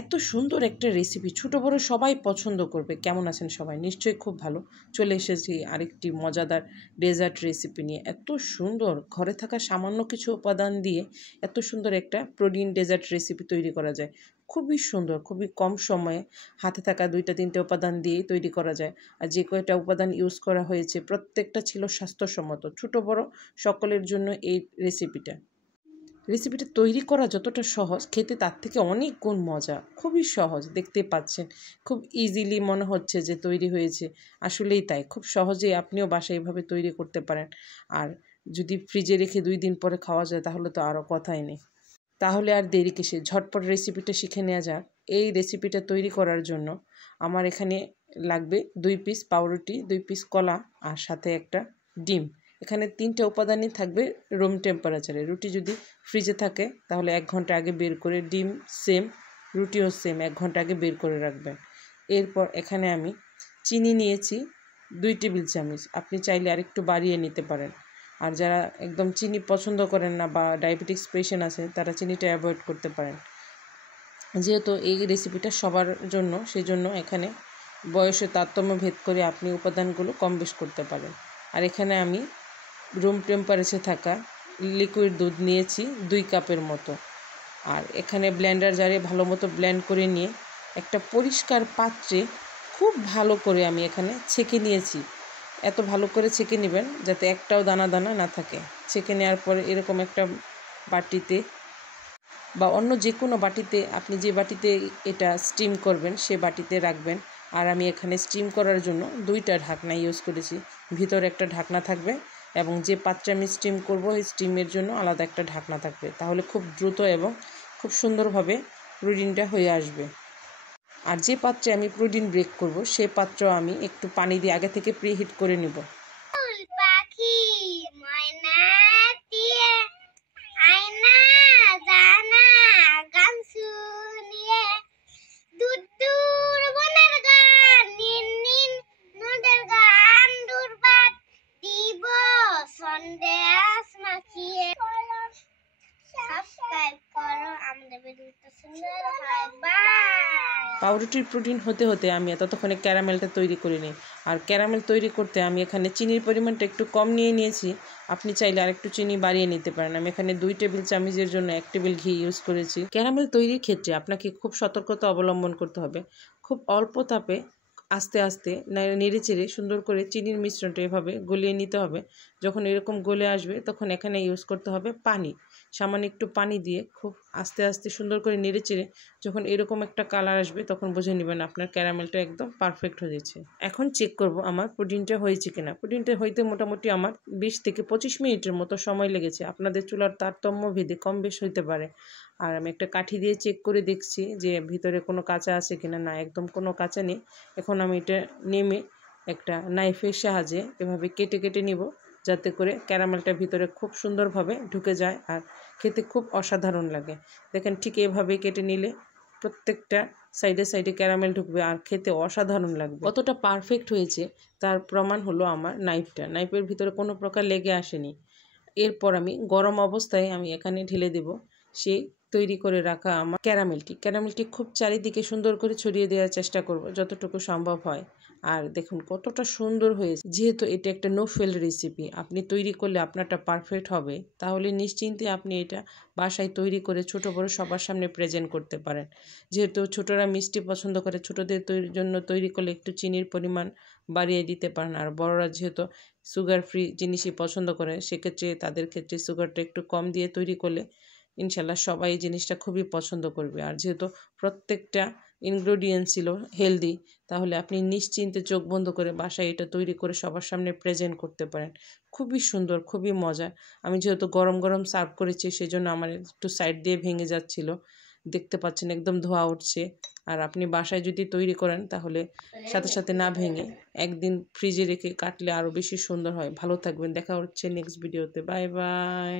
এত সুন্দর একটা রেসিপি, ছোট বড় সবাই পছন্দ করবে। কেমন আছেন সবাই? নিশ্চয়ই খুব ভালো। চলে এসেছি আরেকটি মজাদার ডেজার্ট রেসিপি নিয়ে। এত সুন্দর ঘরে থাকা সামান্য কিছু উপাদান দিয়ে এত সুন্দর একটা প্রোটিন ডেজার্ট রেসিপি তৈরি করা যায়। খুবই সুন্দর, খুবই কম সময়ে হাতে থাকা 2-3টে উপাদান দিয়েই তৈরি করা যায়। আর যে কয়টা উপাদান ইউজ করা হয়েছে প্রত্যেকটা ছিল স্বাস্থ্যসম্মত। ছোট বড় সকলের জন্য এই রেসিপিটা তৈরি করা যতটা সহজ, খেতে তার থেকে অনেক গুণ মজা। খুবই সহজ, দেখতে পাচ্ছেন খুব ইজিলি মনে হচ্ছে যে তৈরি হয়েছে। আসলেই তাই, খুব সহজেই আপনিও বাসায় এভাবে তৈরি করতে পারেন। আর যদি ফ্রিজে রেখে 2 দিন পরে খাওয়া যায় তাহলে তো আরও কথাই নেই। তাহলে আর দেরি কিসে, ঝটপট রেসিপিটা শিখে নেওয়া যাক। এই রেসিপিটা তৈরি করার জন্য আমার এখানে লাগবে 2 পিস পাউরুটি, 2 পিস কলা আর সাথে একটা ডিম। এখানে 3টে উপাদানই থাকবে রুম টেম্পারেচারে। রুটি যদি ফ্রিজে থাকে তাহলে 1 ঘন্টা আগে বের করে, ডিম সেম, রুটিও সেম 1 ঘন্টা আগে বের করে রাখবেন। এরপর এখানে আমি চিনি নিয়েছি 2 টেবিল চামচ। আপনি চাইলে আরেকটু বাড়িয়ে নিতে পারেন। আর যারা একদম চিনি পছন্দ করেন না বা ডায়াবেটিক্স পেশেন্ট আছে তারা চিনিটা অ্যাভয়েড করতে পারেন। যেহেতু এই রেসিপিটা সবার জন্য, সেজন্য এখানে বয়সের তারতম্য ভেদ করে আপনি উপাদানগুলো কম বেশ করতে পারেন। আর এখানে আমি রুম টেম্পারেচারে থাকা লিকুইড দুধ নিয়েছি 2 কাপের মতো। আর এখানে ব্লেন্ডার জারে ভালো মতো ব্লেন্ড করে নিয়ে একটা পরিষ্কার পাত্রে খুব ভালো করে আমি এখানে ছেঁকে নিয়েছি। এত ভালো করে ছেঁকে নেবেন যাতে একটাও দানা দানা না থাকে। ছেঁকে নেওয়ার পরে এরকম একটা বাটিতে বা অন্য যে কোনো বাটিতে, আপনি যে বাটিতে এটা স্টিম করবেন সে বাটিতে রাখবেন। আর আমি এখানে স্টিম করার জন্য 2টা ঢাকনা ইউজ করেছি। ভিতরে একটা ঢাকনা থাকবে এবং যে পাত্রে আমি স্টিম করব এই স্টিমের জন্য আলাদা একটা ঢাকনা থাকবে। তাহলে খুব দ্রুত এবং খুব সুন্দরভাবে প্রোটিনটা হয়ে আসবে। আর যে পাত্রে আমি প্রোটিন ব্রেক করব সেই পাত্র আমি একটু পানি দিয়ে আগে থেকে প্রিহিট করে নেব। পাউরুটির প্রোটিন হতে হতে আমি ততক্ষণে ক্যারামেলটা তৈরি করে নিই। আর ক্যারামেল তৈরি করতে আমি এখানে চিনির পরিমাণটা একটু কম নিয়েছি। আপনি চাইলে আরেকটু চিনি বাড়িয়ে নিতে পারেন। আমি এখানে 2 টেবিল চামচের জন্য 1 টেবিল ঘি ইউজ করেছি। ক্যারামেল তৈরির ক্ষেত্রে আপনাকে খুব সতর্কতা অবলম্বন করতে হবে। খুব অল্প তাপে আস্তে আস্তে নেড়েচেড়ে সুন্দর করে চিনির মিশ্রণটা এভাবে গলিয়ে নিতে হবে। যখন এরকম গলে আসবে তখন এখানে ইউজ করতে হবে পানি। সামান্য একটু পানি দিয়ে খুব আস্তে আস্তে সুন্দর করে নেড়েচেড়ে যখন এরকম একটা কালার আসবে তখন বুঝে নেবেন আপনার ক্যারামেলটা একদম পারফেক্ট হয়ে যাচ্ছে। এখন চেক করব আমার পুডিংটা হয়েছে কিনা। পুডিংটা হইতে মোটামুটি আমার 20 থেকে 25 মিনিটের মতো সময় লেগেছে। আপনাদের চুলার তারতম্য ভেদে কম বেশ হইতে পারে। আর আমি একটা কাঠি দিয়ে চেক করে দেখছি যে ভিতরে কোনো কাঁচা আছে কিনা। না, একদম কোনো কাঁচা নেই। এখন আমি এটা নেমে একটা নাইফের সাহায্যে এভাবে কেটে কেটে নিব, যাতে করে ক্যারামেলটা ভিতরে খুব সুন্দরভাবে ঢুকে যায় আর খেতে খুব অসাধারণ লাগে। দেখেন, ঠিক এভাবে কেটে নিলে প্রত্যেকটা সাইডে সাইডে ক্যারামেল ঢুকবে আর খেতে অসাধারণ লাগবে। কতটা পারফেক্ট হয়েছে তার প্রমাণ হলো আমার নাইফটা। নাইফের ভিতরে কোনো প্রকার লেগে আসেনি। এরপর আমি গরম অবস্থায় আমি এখানে ঢেলে দেব সেই তৈরি করে রাখা আমার ক্যারামেলটি খুব চারিদিকে সুন্দর করে ছড়িয়ে দেওয়ার চেষ্টা করব যতটুকু সম্ভব হয়। আর দেখুন কতটা সুন্দর হয়েছে। যেহেতু এটা একটা নো ফেল রেসিপি, আপনি তৈরি করলে আপনারটা পারফেক্ট হবে, তাহলে নিশ্চিন্তে আপনি এটা বাসায় তৈরি করে ছোট বড় সবার সামনে প্রেজেন্ট করতে পারেন। যেহেতু ছোটরা মিষ্টি পছন্দ করে, ছোটদের জন্য তৈরি করলে একটু চিনির পরিমাণ বাড়িয়ে দিতে পারেন। আর বড়রা যেহেতু সুগার ফ্রি জিনিসই পছন্দ করে, সেক্ষেত্রে তাদের ক্ষেত্রে সুগারটা একটু কম দিয়ে তৈরি করলে ইনশাল্লাহ সবাই এই জিনিসটা খুবই পছন্দ করবে। আর যেহেতু প্রত্যেকটা ইনগ্রেডিয়েন্ট ছিল হেলদি, তাহলে আপনি নিশ্চিন্তে চোখ বন্ধ করে বাসায় এটা তৈরি করে সবার সামনে প্রেজেন্ট করতে পারেন। খুবই সুন্দর, খুবই মজা। আমি যেহেতু গরম গরম সার্ভ করেছি সেজন্য আমার একটু সাইড দিয়ে ভেঙে যাচ্ছিল। দেখতে পাচ্ছেন একদম ধোয়া উঠছে। আর আপনি বাসায় যদি তৈরি করেন তাহলে সাথে সাথে না ভেঙে একদিন ফ্রিজে রেখে কাটলে আরও বেশি সুন্দর হয়। ভালো থাকবেন, দেখা হচ্ছে নেক্সট ভিডিওতে। Bye bye.